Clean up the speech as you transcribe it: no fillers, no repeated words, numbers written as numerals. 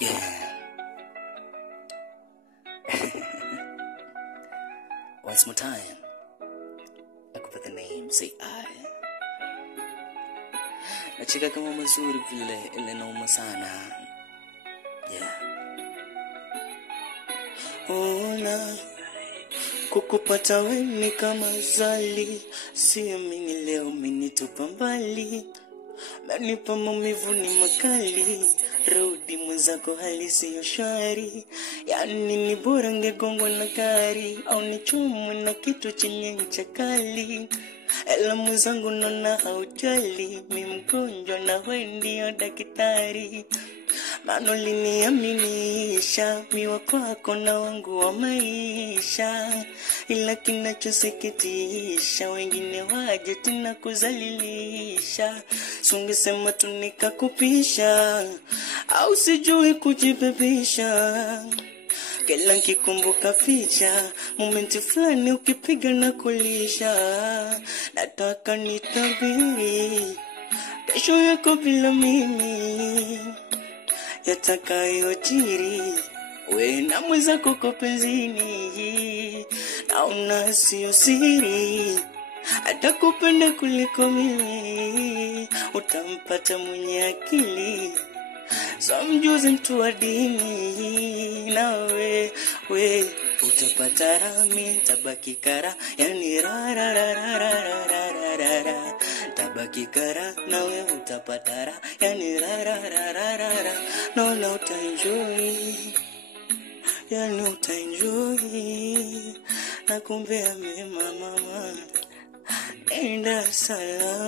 Yeah. Once more time. I could put the name, say I. Nacheka kama mazuri vile ile nauma sana. Yeah. Ona kukupata wewe kama zali, siamini leo umenitupa mbali. Manipa maumivu ni makali, rudi mwenzako hali siyo shwari. Yani ni bora ngegongwa na gari, au nichomwe na kitu chenye ncha kali. Ela mwenzangu naona haujali, mi mgonjwa na wewe ndio daktari. Maana uliniaminisha, mi wa kwako na wangu wa maisha. Ila kinachosikitisha, wengine waje tena kuzalilisha. Sungesema tu nikakupisha, au sijui kujibebisha. Kila nikikumbuka picha, momenti fulani ukipiga na kulisha. Nataka nitabiri kesho yako bila mimi, yatakayojiri we na mwenzako kwa penzini. Naona sio siri, atakupenda kuliko mimi. Utampata mwenye akili, so mjuzi mtu wa dini. Nawe utapata rami, tabaki kara. Yani rarararararararara, tabaki kara. Nawe utapata ra, yani rarararararara. Naona utaenjoy, yani utaenjoy. Nakumbea mema mama, enda salama.